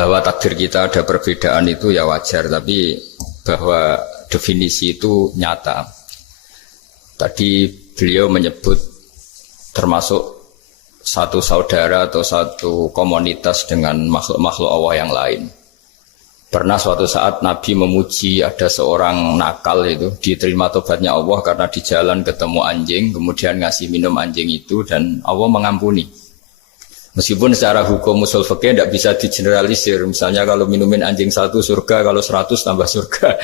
bahwa takdir kita ada perbedaan itu ya wajar, tapi bahwa definisi itu nyata. Tadi beliau menyebut termasuk satu saudara atau satu komunitas dengan makhluk-makhluk Allah yang lain. Pernah suatu saat Nabi memuji ada seorang nakal itu, diterima tobatnya Allah karena di jalan ketemu anjing, kemudian ngasih minum anjing itu dan Allah mengampuni. Meskipun secara hukum usul fikih tidak bisa digeneralisir. Misalnya kalau minumin anjing 1 surga, kalau 100 tambah surga.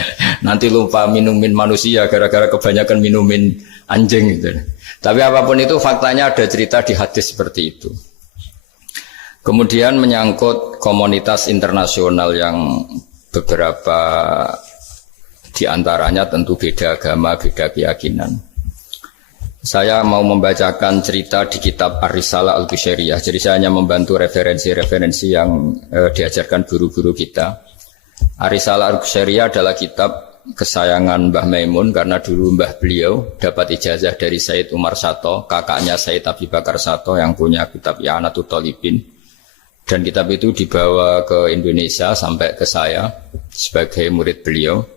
Nanti lupa minumin manusia gara-gara kebanyakan minumin anjing gitu. Tapi apapun itu faktanya ada cerita di hadis seperti itu. Kemudian menyangkut komunitas internasional yang beberapa diantaranya tentu beda agama, beda keyakinan. Saya mau membacakan cerita di kitab Ar-Risalah Al-Qushairiyah. Jadi saya hanya membantu referensi-referensi yang diajarkan guru-guru kita. Ar-Risalah Al-Qushairiyah adalah kitab kesayangan Mbah Maimun karena dulu mbah beliau dapat ijazah dari Sayyid Umar Sato, kakaknya Sayyid Abi Bakar Sato yang punya kitab I'anatul Talibin. Dan kitab itu dibawa ke Indonesia sampai ke saya sebagai murid beliau.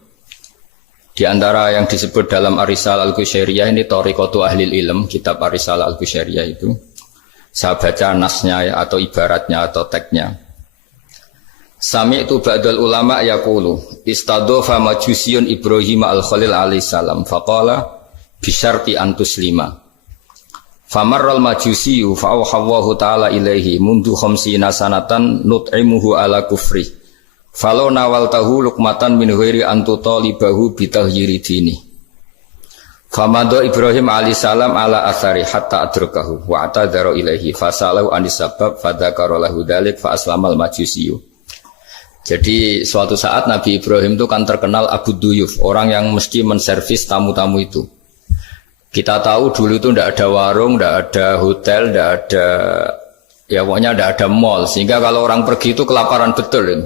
Di antara yang disebut dalam Ar-Risalah Al-Qushairiyah ini Thariqatu Ahlil Ilm, kitab Ar-Risalah Al-Qushairiyah itu. Saya baca nasnya atau ibaratnya atau teksnya. Sami'tu ba'dal ulama yaqulu istadhafa majusiyun Ibrahim al-Khalil alaihi salam faqala bisyarti antuslima. Famarral majusiyu fa'awhawahu ta'ala ilaihi mundu khamsina sanatan nut'imuhu ala kufri falau nawaltahu lukmatan min ghairi antutalibahu bitahyiri dini. Famado Ibrahim alaihissalam ala athari hatta adrakahu wa atadhara ilaihi fasalahu anisabab fadhakara lahu dhalik fa aslamal majusiyu. Jadi suatu saat Nabi Ibrahim itu kan terkenal Abu Duyuf, orang yang mesti menservis tamu-tamu itu. Kita tahu dulu itu tidak ada warung, tidak ada hotel, tidak ada, ya pokoknya tidak ada mall. Sehingga kalau orang pergi itu kelaparan betul. Itu.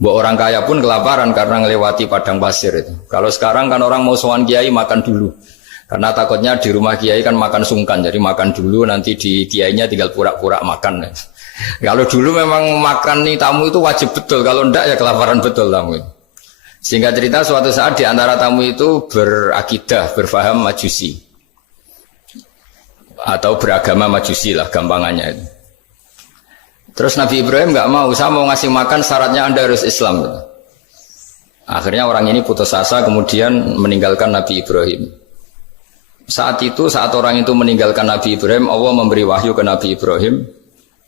Buat orang kaya pun kelaparan karena melewati padang pasir itu. Kalau sekarang kan orang mau sowan kiai makan dulu. Karena takutnya di rumah kiai kan makan sungkan. Jadi makan dulu nanti di kiainya tinggal pura-pura makan. Kalau dulu memang makan nih tamu itu wajib betul. Kalau tidak ya kelaparan betul tamu itu. Sehingga cerita suatu saat di antara tamu itu berakidah, berfaham majusi. Atau beragama majusi lah gampangannya itu. Terus Nabi Ibrahim nggak mau, saya mau ngasih makan syaratnya Anda harus Islam gitu. Akhirnya orang ini putus asa kemudian meninggalkan Nabi Ibrahim. Saat orang itu meninggalkan Nabi Ibrahim, Allah memberi wahyu ke Nabi Ibrahim.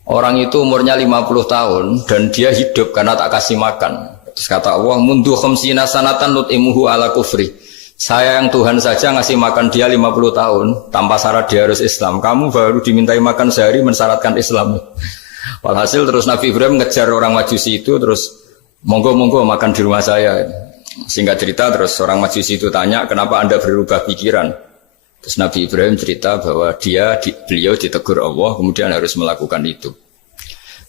Orang itu umurnya 50 tahun dan dia hidup karena tak kasih makan. Terus kata Allah, mundu khamsina sanatan nut'imuhu ala kufri. Saya yang Tuhan saja ngasih makan dia 50 tahun tanpa syarat dia harus Islam. Kamu baru dimintai makan sehari mensyaratkan Islam. Walhasil terus Nabi Ibrahim ngejar orang majusi itu terus monggo-monggo makan di rumah saya. Singkat cerita terus orang majusi itu tanya kenapa Anda berubah pikiran. Terus Nabi Ibrahim cerita bahwa beliau ditegur Allah kemudian harus melakukan itu.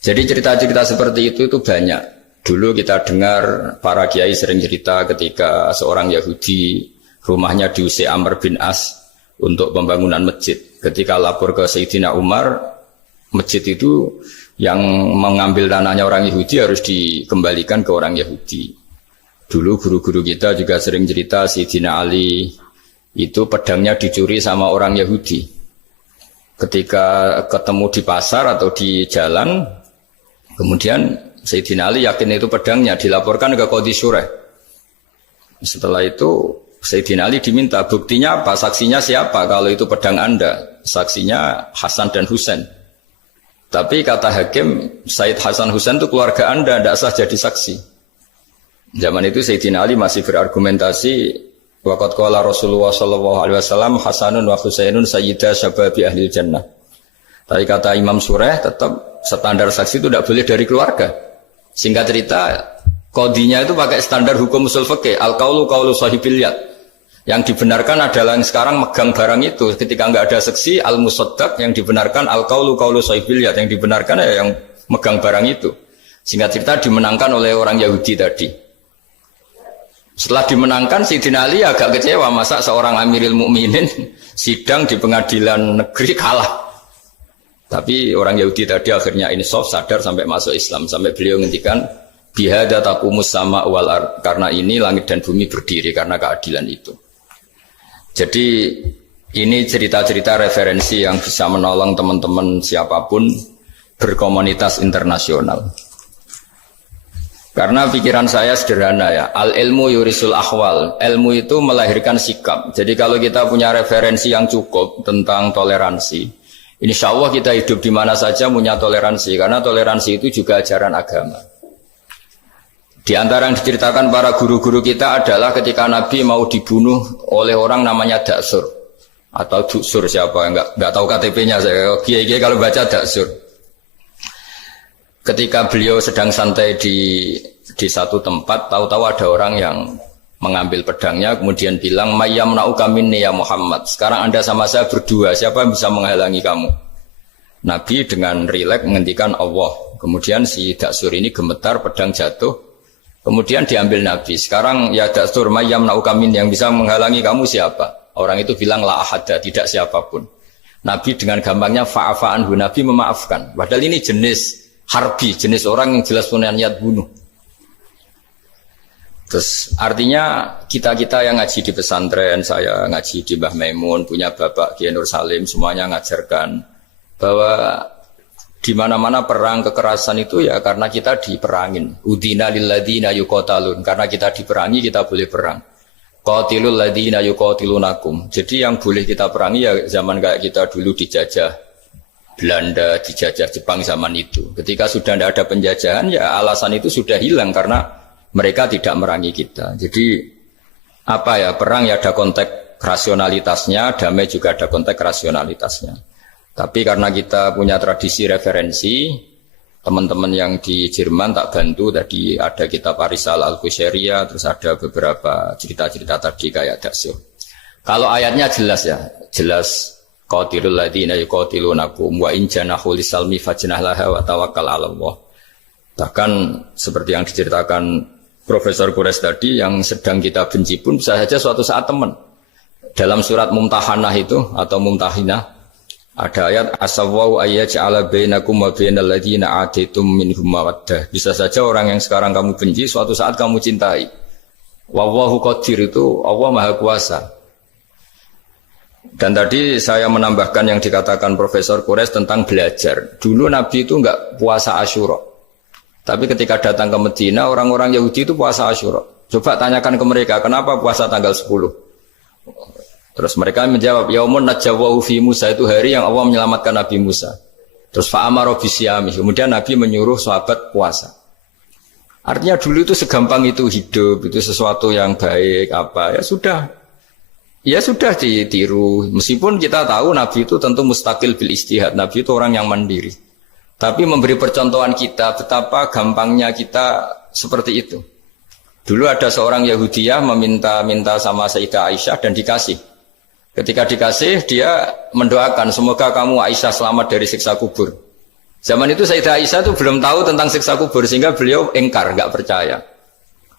Jadi cerita-cerita seperti itu banyak. Dulu kita dengar para kiai sering cerita ketika seorang Yahudi rumahnya diusir Amr bin As untuk pembangunan masjid. Ketika lapor ke Sayyidina Umar, masjid itu yang mengambil tanahnya orang Yahudi harus dikembalikan ke orang Yahudi. Dulu guru-guru kita juga sering cerita Sayyidina Ali itu pedangnya dicuri sama orang Yahudi. Ketika ketemu di pasar atau di jalan, kemudian Sayyidina Ali yakin itu pedangnya, dilaporkan ke Qadhi Syurah. Setelah itu Sayyidina Ali diminta, buktinya apa? Saksinya siapa? Kalau itu pedang Anda, saksinya Hasan dan Husain. Tapi kata hakim, Sayyid Hasan Husain itu keluarga Anda, tidak sah jadi saksi. Zaman itu Sayyidina Ali masih berargumentasi, waqad qala Rasulullah sallallahu alaihi wasallam Hasanun wa Husainun sayyida syababi ahli jannah. Tapi kata Imam Surah tetap standar saksi itu tidak boleh dari keluarga. Singkat cerita, qadhinya itu pakai standar hukum usul fikih, al-qaulu qaulu sahibil yad. Yang dibenarkan adalah yang sekarang megang barang itu. Ketika enggak ada saksi, al-musaddaq, yang dibenarkan al-qaulu qaulu sahibil yad, yang dibenarkan ya yang megang barang itu. Singkat cerita dimenangkan oleh orang Yahudi tadi. Setelah dimenangkan, Sayyidina Ali agak kecewa, masa seorang Amirul Mukminin sidang di pengadilan negeri kalah. Tapi orang Yahudi tadi akhirnya insaf, sadar sampai masuk Islam, sampai beliau ngendikan Bihada taqumus sama wal ard. Karena ini langit dan bumi berdiri karena keadilan itu. Jadi ini cerita-cerita referensi yang bisa menolong teman-teman siapapun berkomunitas internasional. Karena pikiran saya sederhana ya, al ilmu yurisul ahwal, ilmu itu melahirkan sikap. Jadi kalau kita punya referensi yang cukup tentang toleransi, insya Allah kita hidup di mana saja punya toleransi, karena toleransi itu juga ajaran agama. Di antara yang diceritakan para guru-guru kita adalah ketika Nabi mau dibunuh oleh orang namanya Daksur atau Duksur siapa, enggak tahu KTP-nya saya. Kiai-kiai kalau baca Daksur. Ketika beliau sedang santai di satu tempat, tahu-tahu ada orang yang mengambil pedangnya, kemudian bilang, "Mayyamna'uka minni ya Muhammad." Sekarang Anda sama saya berdua, siapa yang bisa menghalangi kamu? Nabi dengan rileks menghentikan Allah. Kemudian si Daksur ini gemetar, pedang jatuh. Kemudian diambil Nabi. Sekarang ya Daksur, "Mayyamna'uka minni," yang bisa menghalangi kamu siapa? Orang itu bilang, "La ahada," tidak siapapun. Nabi dengan gampangnya fa'afa'anhu, Nabi memaafkan. Padahal ini jenis harbi, jenis orang yang jelas punya niat bunuh. Terus artinya kita-kita yang ngaji di pesantren, saya ngaji di Mbah Maimun, punya Bapak Kiai Nur Salim, semuanya ngajarkan bahwa di mana-mana perang kekerasan itu ya karena kita diperangin. Udina lilladzina yuqatalun, karena kita diperangi kita boleh perang. Qatilul ladzina yuqatilunakum. Jadi yang boleh kita perangi ya zaman kayak kita dulu dijajah Belanda, dijajah Jepang zaman itu. Ketika sudah tidak ada penjajahan, ya alasan itu sudah hilang karena mereka tidak merangi kita. Jadi apa ya, perang ya ada konteks rasionalitasnya, damai juga ada konteks rasionalitasnya. Tapi karena kita punya tradisi referensi, teman-teman yang di Jerman tak bantu, tadi ada kitab Arisal Al-Qushairiyah, terus ada beberapa cerita-cerita tadi kayak Daksur. Kalau ayatnya jelas ya, jelas. Qatilul ladzina yuqatilunakum wa in janahu lisalmi fajnah laha wa tawakkal 'ala Allah. Bahkan seperti yang diceritakan Profesor Quraisy tadi, yang sedang kita benci pun bisa saja suatu saat teman. Dalam surat Mumtahanah itu atau Mumtahinah ada ayat asawwau ayyaj'ala bainakum wa bainal ladzina atitum minhum mawaddah. Bisa saja orang yang sekarang kamu benci suatu saat kamu cintai. Wallahu qadir, itu Allah Maha Kuasa. Dan tadi saya menambahkan yang dikatakan Profesor Quraisy tentang belajar. Dulu Nabi itu enggak puasa Asyura. Tapi ketika datang ke Medina, orang-orang Yahudi itu puasa Asyura. Coba tanyakan ke mereka, kenapa puasa tanggal 10? Terus mereka menjawab, Yaumun najawwahu fi Musa, itu hari yang Allah menyelamatkan Nabi Musa. Terus fa'amara bisyami, kemudian Nabi menyuruh sahabat puasa. Artinya dulu itu segampang itu hidup, itu sesuatu yang baik, apa, ya sudah ditiru. Meskipun kita tahu Nabi itu tentu mustaqil bil istihad. Nabi itu orang yang mandiri. Tapi memberi percontohan kita betapa gampangnya kita seperti itu. Dulu ada seorang Yahudiyah meminta sama Sayyidah Aisyah dan dikasih. Ketika dikasih, dia mendoakan semoga kamu Aisyah selamat dari siksa kubur. Zaman itu Sayyidah Aisyah itu belum tahu tentang siksa kubur sehingga beliau engkar, enggak percaya.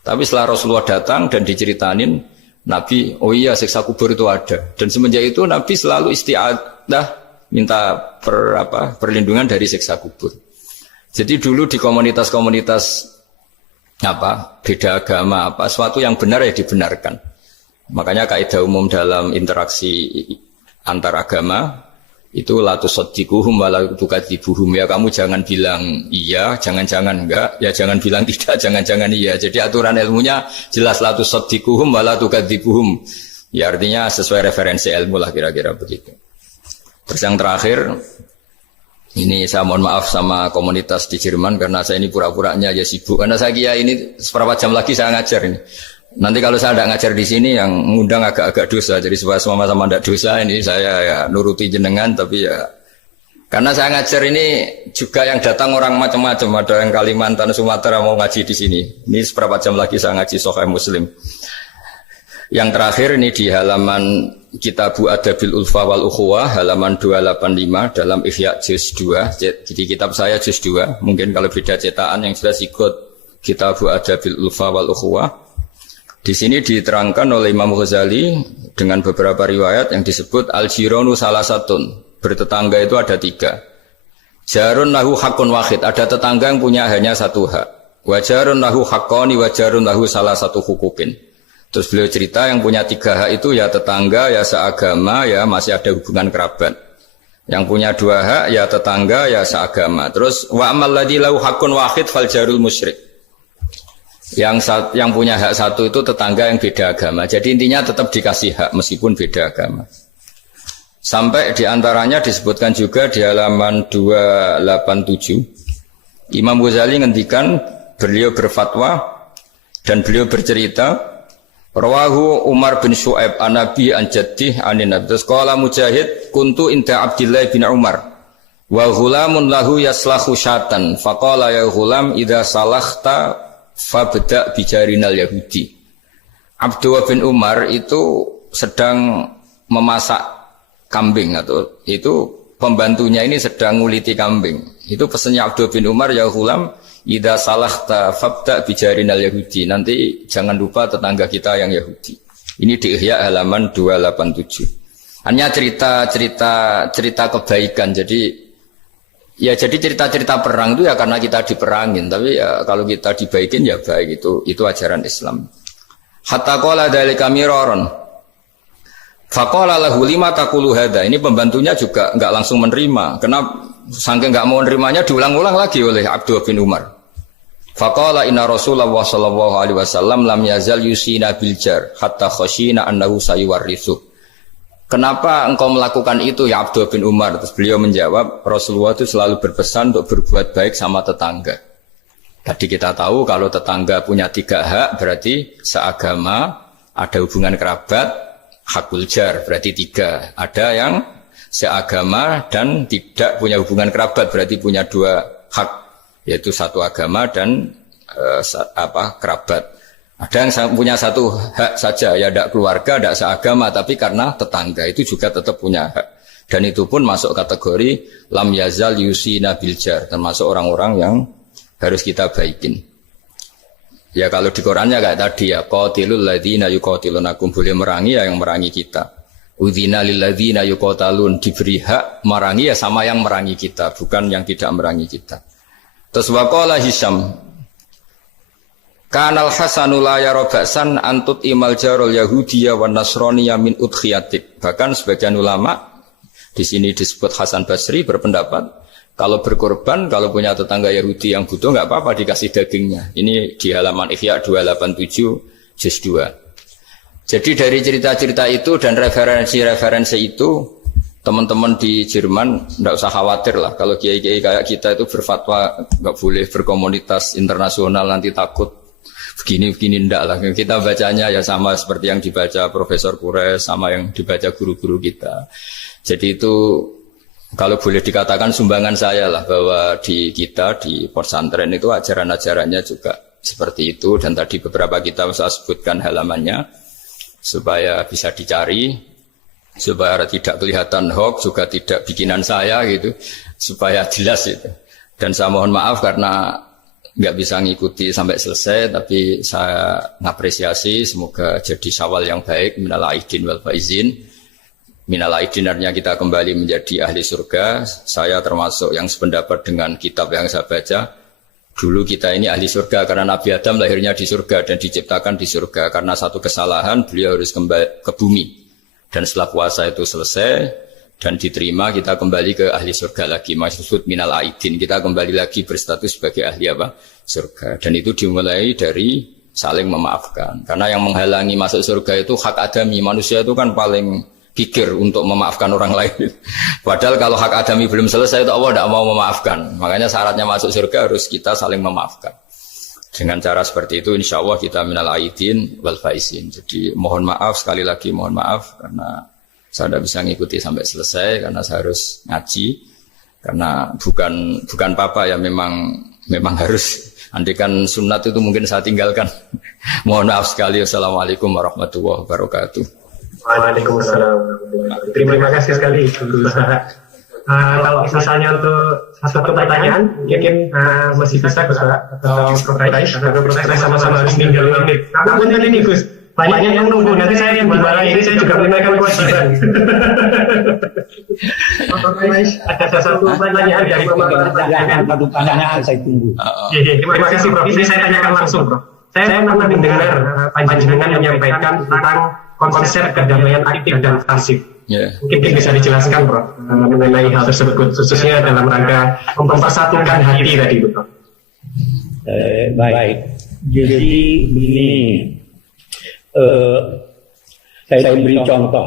Tapi setelah Rasulullah datang dan diceritanin Nabi, oh iya siksa kubur itu ada. Dan semenjak itu Nabi selalu isti'adah minta perlindungan dari siksa kubur. Jadi dulu di komunitas-komunitas beda agama sesuatu yang benar ya dibenarkan. Makanya kaidah umum dalam interaksi antar agama itu la tusaddiquhum wa la tukadzibuhum, ya kamu jangan bilang iya, jangan-jangan enggak, ya jangan bilang tidak, jangan-jangan iya. Jadi aturan ilmunya jelas la tusaddiquhum wa la tukadzibuhum. Ya artinya sesuai referensi ilmu lah kira-kira begitu. Terus yang terakhir, ini saya mohon maaf sama komunitas di Jerman karena saya ini pura-puranya aja sibuk. Karena saya kira ini seberapa jam lagi saya ngajar ini. Nanti kalau saya tidak ngajar di sini yang ngundang agak-agak dosa. Jadi supaya sama-sama tidak dosa, ini saya ya nuruti jenengan, tapi ya karena saya ngajar ini juga yang datang orang macam-macam. Ada yang Kalimantan, Sumatera mau ngaji di sini. Ini seberapa jam lagi saya ngaji Sahih Muslim. Yang terakhir ini di halaman Kitabu Adabil Ulfa wal Ukhuwah halaman 285 dalam Ihya juz 2. Jadi kitab saya juz 2. Mungkin kalau beda cetakan yang jelas ikut Kitabu Adabil Ulfa wal Ukhuwah. Di sini diterangkan oleh Imam Ghazali dengan beberapa riwayat yang disebut al-jiranu salasatun. Bertetangga itu ada 3. Jarun lahu hakun wahid, ada tetangga yang punya hanya 1 hak. Wajarun lahu haqqani wajarun lahu salah satu hukukin. Terus beliau cerita yang punya 3 hak itu ya tetangga, ya seagama, ya masih ada hubungan kerabat. Yang punya 2 hak ya tetangga, ya seagama. Terus wa amal ladzi lahu haqqun wahid fal jarul musyrik. Yang punya hak 1 itu tetangga yang beda agama. Jadi intinya tetap dikasih hak meskipun beda agama. Sampai diantaranya disebutkan juga di halaman 287. Imam Ghazali ngendikan beliau berfatwa dan beliau bercerita rawahu Umar bin Syu'aib an Nabi an Jaddih anin Nabi. Terus qala Mujahid kuntu inda Abdullah bin Umar wa ghulamun lahu yaslahu syatan faqala ya ghulam idza salakhta fabda bijarinal yahudi. Abdullah bin Umar itu sedang memasak kambing atau itu pembantunya ini sedang nguliti kambing. Itu pesannya Abdullah bin Umar ya ghulam idza salahta fabda bijarinal yahudi. Nanti jangan lupa tetangga kita yang Yahudi. Ini di Ihya halaman 287. Hanya cerita kebaikan. Jadi cerita-cerita perang itu ya karena kita diperangin, tapi ya kalau kita dibaikin ya baik, itu ajaran Islam. Hatta qala dzalika miraron. Faqala lahu lima taqulu hadza. Ini pembantunya juga enggak langsung menerima. Karena saking enggak mau nerimanya diulang-ulang lagi oleh Abdullah bin Umar. Faqala inna Rasulullah sallallahu alaihi wasallam lam yazal yusina bil jar hatta khashina annahu sayuwarrithu. Kenapa engkau melakukan itu ya Abdullah bin Umar? Terus beliau menjawab, Rasulullah itu selalu berpesan untuk berbuat baik sama tetangga. Tadi kita tahu kalau tetangga punya 3 hak berarti seagama, ada hubungan kerabat, hakul jar berarti 3. Ada yang seagama dan tidak punya hubungan kerabat berarti punya 2 hak, yaitu satu agama dan kerabat. Ada yang punya 1 hak saja, ya tidak keluarga, tidak seagama, tapi karena tetangga itu juga tetap punya hak. Dan itu pun masuk kategori lam yazal yusina bil jar, termasuk orang-orang yang harus kita baikin. Ya kalau di Qurannya kayak tadi ya, qatilul ladzina yuqatilunakum, boleh merangi ya yang merangi kita. Udzina lil ladzina yuqatalun, diberi hak merangi ya sama yang merangi kita, bukan yang tidak merangi kita. Terus waqala Hisham kanal Hasanu la yara ba'san antut imal jarul yahudiyya wan nasraniyya min udkhiyatik. Bahkan sebagian ulama di sini disebut Hasan Basri berpendapat kalau berkorban, kalau punya tetangga Yahudi yang butuh enggak apa-apa dikasih dagingnya. Ini di halaman Ihya 287 juz 2. Jadi dari cerita-cerita itu dan referensi-referensi itu, teman-teman di Jerman tidak usah khawatir lah kalau kiai-kiai kayak kita itu berfatwa nggak boleh berkomunitas internasional nanti takut begini ndak lah. Kita bacanya ya sama seperti yang dibaca Profesor Kures, sama yang dibaca guru-guru kita. Jadi itu kalau boleh dikatakan sumbangan saya lah, bahwa di kita di pesantren itu ajaran-ajarannya juga seperti itu. Dan tadi beberapa kita saya sebutkan halamannya supaya bisa dicari, supaya tidak kelihatan hoax, juga tidak bikinan saya gitu, supaya jelas itu. Dan saya mohon maaf karena nggak bisa ngikuti sampai selesai, tapi saya ngapresiasi, semoga jadi syawal yang baik, minal aidin wal faizin. Minal aidin artinya kita kembali menjadi ahli surga. Saya termasuk yang sependapat dengan kitab yang saya baca. Dulu kita ini ahli surga karena Nabi Adam lahirnya di surga dan diciptakan di surga. Karena satu kesalahan beliau harus kembali ke bumi. Dan setelah puasa itu selesai dan diterima, kita kembali ke ahli surga lagi. Maksud minal aidin, kita kembali lagi berstatus sebagai ahli apa? Surga. Dan itu dimulai dari saling memaafkan. Karena yang menghalangi masuk surga itu hak adami. Manusia itu kan paling pikir untuk memaafkan orang lain. Padahal kalau hak adami belum selesai itu Allah tidak mau memaafkan. Makanya syaratnya masuk surga harus kita saling memaafkan. Dengan cara seperti itu insya Allah kita minal aidin wal faizin. Jadi mohon maaf, sekali lagi mohon maaf karena saya tidak bisa ngikuti sampai selesai karena saya harus ngaji. Karena bukan papa ya, memang harus. Andikan sunat itu mungkin saya tinggalkan. Mohon maaf sekali. Wassalamualaikum warahmatullahi wabarakatuh. Waalaikumsalam. Terima kasih sekali. Kalau misalnya untuk satu pertanyaan, mungkin masih bisa Gus atau Prof. Rais sama-sama harus tinggal menit. Namun ini Gus, banyak yang nunggu. Nanti saya yang dimarahi ini saya juga menunaikan kewajiban. Ada satu pertanyaan dari satu pertanyaan saya tunggu. Terima kasih Prof. Ini saya tanyakan langsung Prof. Saya pernah mendengar panjenengan menyampaikan tentang konsep kedamaian aktif dan pasif. Mungkin bisa dijelaskan Prof mengenai hal tersebut, khususnya dalam rangka mempersatukan hati tadi Prof. Baik. Jadi begini, saya beri contoh.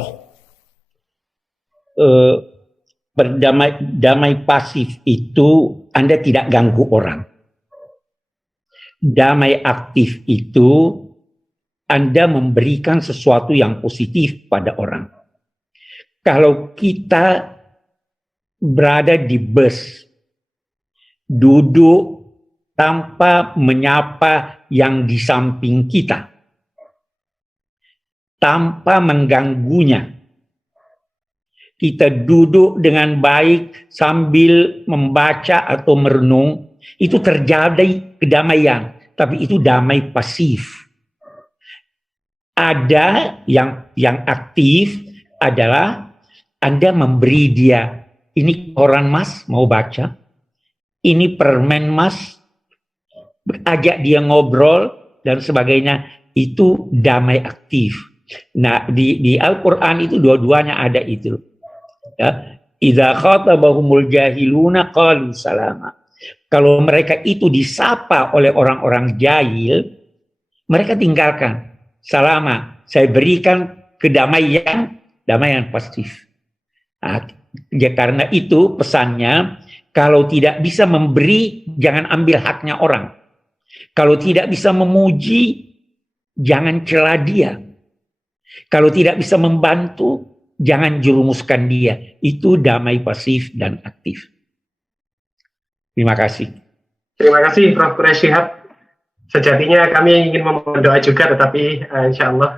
Damai pasif itu Anda tidak ganggu orang. Damai aktif itu Anda memberikan sesuatu yang positif pada orang. Kalau kita berada di bus, duduk tanpa menyapa yang di samping kita, tanpa mengganggunya, kita duduk dengan baik sambil membaca atau merenung, itu terjadi kedamaian, tapi itu damai pasif. Ada yang aktif adalah Anda memberi dia, ini koran Mas mau baca, ini permen Mas, ajak dia ngobrol dan sebagainya, itu damai aktif. Nah, di Al-Qur'an itu dua-duanya ada itu. Ya, idza khatabahumul jahiluna qalu salama. Kalau mereka itu disapa oleh orang-orang jahil, mereka tinggalkan. Salama, saya berikan kedamaian, damaian pasif. Nah, ya karena itu pesannya, kalau tidak bisa memberi, jangan ambil haknya orang. Kalau tidak bisa memuji, jangan cela dia. Kalau tidak bisa membantu, jangan jerumuskan dia. Itu damai pasif dan aktif. Terima kasih. Terima kasih Prof. Quraish Shihab. Sejatinya kami ingin memohon doa juga, tetapi insya Allah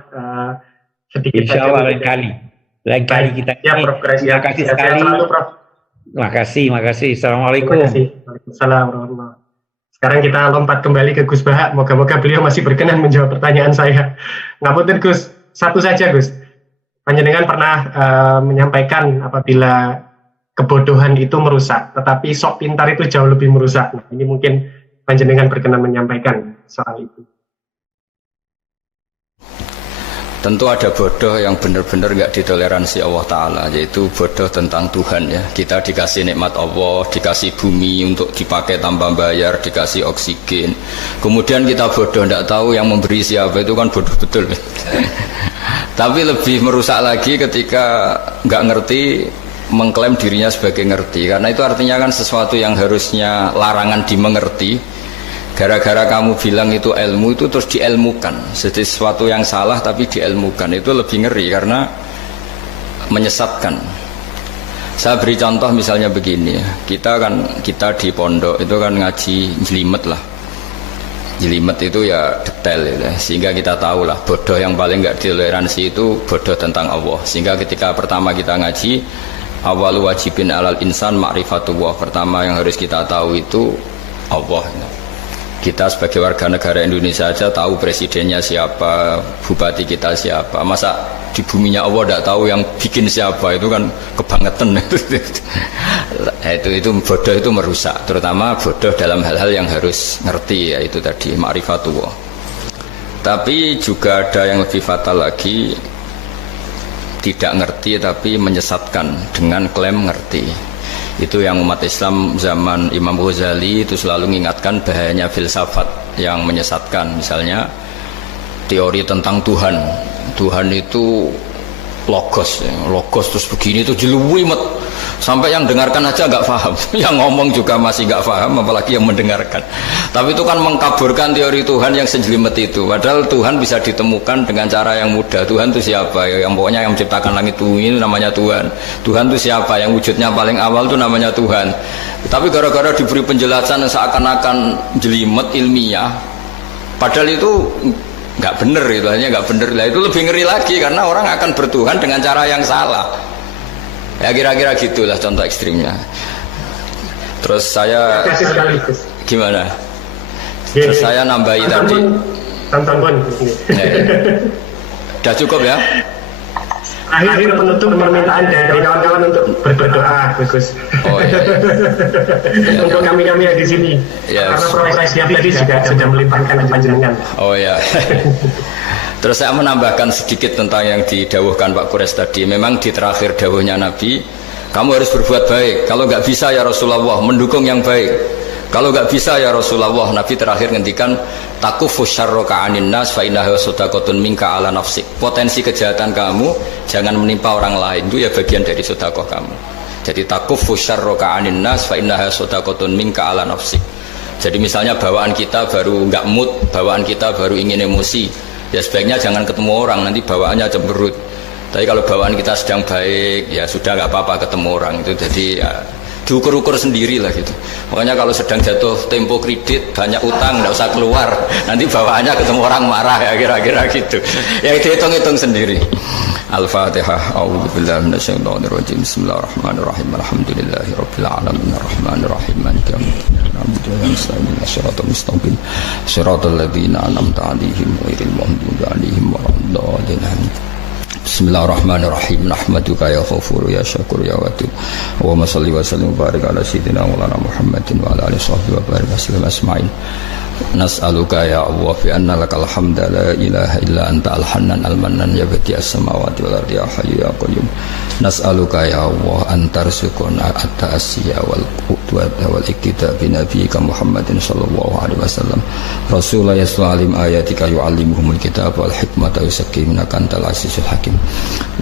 sedikit. Insya Allah lain kali kita. Ya Prof. Quraish Shihab. Terima kasih sekali. Selalu Prof. Terima kasih. Assalamualaikum. Terima kasih. Waalaikumsalam warahmatullahi. Sekarang kita lompat kembali ke Gus Baha. Moga-moga beliau masih berkenan menjawab pertanyaan saya. Ngapunten Gus, satu saja Gus. Panjenengan pernah menyampaikan apabila kebodohan itu merusak, tetapi sok pintar itu jauh lebih merusak. Nah, ini mungkin panjenengan berkenan menyampaikan soal itu. Tentu ada bodoh yang benar-benar nggak ditoleransi Allah Ta'ala, yaitu bodoh tentang Tuhan ya. Kita dikasih nikmat Allah, dikasih bumi untuk dipakai tanpa bayar, dikasih oksigen. Kemudian kita bodoh, nggak tahu yang memberi siapa, itu kan bodoh betul. Tapi lebih merusak lagi ketika nggak ngerti, mengklaim dirinya sebagai ngerti. Karena itu artinya kan sesuatu yang harusnya larangan dimengerti, gara-gara kamu bilang itu ilmu, itu terus diilmukan. Jadi sesuatu yang salah tapi diilmukan, itu lebih ngeri karena menyesatkan. Saya beri contoh misalnya begini, kita di pondok itu kan ngaji jelimet lah. Jelimet itu ya detail ya, sehingga kita tahu lah bodoh yang paling nggak ditoleransi itu bodoh tentang Allah. Sehingga ketika pertama kita ngaji, awalu wajibin alal insan ma'rifatullah, pertama yang harus kita tahu itu Allah. Kita sebagai warga negara Indonesia aja tahu presidennya siapa, bupati kita siapa. Masa di buminya Allah tidak tahu yang bikin siapa, itu kan kebangetan. Itu bodoh, itu merusak. Terutama bodoh dalam hal-hal yang harus ngerti, yaitu tadi ma'rifatullah. Tapi juga ada yang lebih fatal lagi, tidak ngerti tapi menyesatkan dengan klaim ngerti. Itu yang umat Islam zaman Imam Ghazali itu selalu mengingatkan bahayanya filsafat yang menyesatkan. Misalnya teori tentang Tuhan. Tuhan itu logos terus begini, itu jeluwimet sampai yang dengarkan aja nggak paham. Yang ngomong juga masih nggak paham, apalagi yang mendengarkan. Tapi itu kan mengkaburkan teori Tuhan yang sejelimet itu. Padahal Tuhan bisa ditemukan dengan cara yang mudah. Tuhan itu siapa? Yang pokoknya yang menciptakan langit bumi itu namanya Tuhan. Tuhan itu siapa? Yang wujudnya paling awal itu namanya Tuhan. Tapi gara-gara diberi penjelasan seakan-akan jelimet ilmiah, padahal itu nggak bener, itu hanya nggak bener lah. Itu lebih ngeri lagi karena orang akan bertuhan dengan cara yang salah. Ya kira-kira gitulah contoh ekstrimnya. Terus saya gimana? Terus saya nambahi tadi. Tonton. Sudah cukup ya? Akhir penutup permintaan dari kawan-kawan untuk berdoa, Gus. Oh iya. Untuk kami yang di sini. Ya, Karena proses yang tadi juga sudah melimpahkan panjenengan. Oh ya. Terus saya menambahkan sedikit tentang yang didawuhkan Pak Kures tadi. Memang di terakhir dawuhnya Nabi, kamu harus berbuat baik. Kalau nggak bisa ya Rasulullah, mendukung yang baik. Kalau nggak bisa ya Rasulullah, Nabi terakhir ngendikan takufu syarroka anin nas fa innaha sadaqatun minka ala nafsik. Potensi kejahatan kamu jangan menimpa orang lain, itu ya bagian dari sedekah kamu. Jadi takufu syarroka anin nas fa innaha sadaqatun minka ala nafsik. Jadi misalnya bawaan kita baru nggak mood, bawaan kita baru ingin emosi, ya sebaiknya jangan ketemu orang, nanti bawaannya cemberut. Tapi kalau bawaan kita sedang baik, ya sudah nggak apa-apa ketemu orang itu. Jadi ya, diukur-ukur sendiri lah gitu. Makanya kalau sedang jatuh tempo kredit, banyak utang, nggak usah keluar, nanti bawaannya ketemu orang marah ya kira-kira gitu. Ya dihitung-hitung sendiri. Al-Fatihah. A'udzubillahi minasyaitonirrajim. Bismillahirrahmanirrahim. Alhamdulillahirabbil alamin arrahmanir rahim maliki yaumiddin. Na'budu wa nasta'inu shiratal mustaqim. Shiratal ladzina an'amta 'alaihim ghairil maghdubi 'alaihim waladdallin. Bismillahirrahmanirrahim. Nahmaduka ya Ghafur ya Syakur ya Wadud. Allahumma shalli wa sallim wa barik ala sayyidina Maulana Muhammadin wa ala alihi washabbihi wa barik wasallam asma'in. Nas'aluka ya Allah bi anna lakal hamda la ilaha illa anta al-hannan al-mannan ya badi as-samawati wal ardi ya hayyu ya qayyum. Nas'aluka ya Allah antarzuqna at-ta'asiyya wal qudwata wal iktida bi nabiyyika Muhammadin sallallahu alaihi wasallam. Rasulullah yas'alim ayatika yu'allimuhumul kitab wal hikmata yusakkimuna kantal azizul hakim.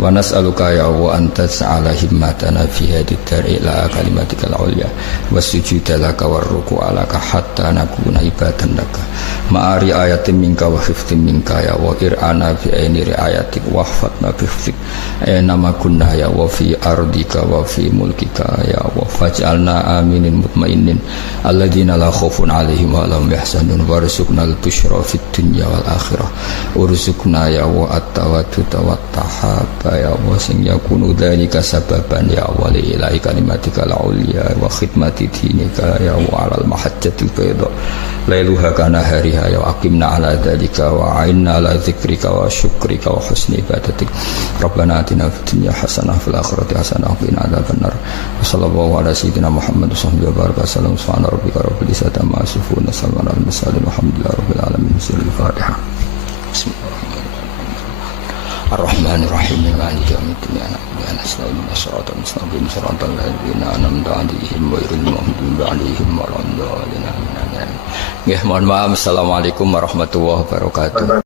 Wa nas'aluka ya Allah antas'ala himmatana fi hadhihi ad-dar ila kalimatikal ulya was-sujuda laka war ruku'a laka hatta nakuna ibad laka ma'ari ayatin minka wa hifdin minka ya wa ir'ana bi aini riayatik wa hfatna bi hifdik nama kunna ya wa fi ardika wa fi mulkika ya wa faj'alna aminin mutmainin alladina la khawfun alaihim wa lahum yahzanun warzuqna al-busyra fid dunya wal akhirah urzuqna ya wa at-tawaddud wa at-tahaba ya wa sing yakunu dhalika sababan ya wa li ilahi kalimatika al-ulya wa khidmati dinika ya wa alal mahajjatil bayda lailuha kana hariha ya aqimna ala dzalika wa a'inna ala dzikrika wa syukrika wa husni ibadatik. Rabbana atina fid dunya hasanah fil akhirati hasanah wa qina adzabannar. Wassallallahu ala sayyidina Muhammad wa sahbihi wa baraka sallam. Subhana rabbika rabbil izzati amma yasifun wa salamun alal mursalin walhamdulillahi rabbil alamin. Al-Fatihah. Bismillahirrahmanirrahim. Ar-Rahmanir-Rahim. Maliki yaumiddin. Nasta'inu bish-shiratal mustaqim shiratal ladzina an'amta 'alaihim ghairil maghdubi 'alaihim waladdallin. Nggih, mohon maaf. Assalamualaikum warahmatullahi wabarakatuh.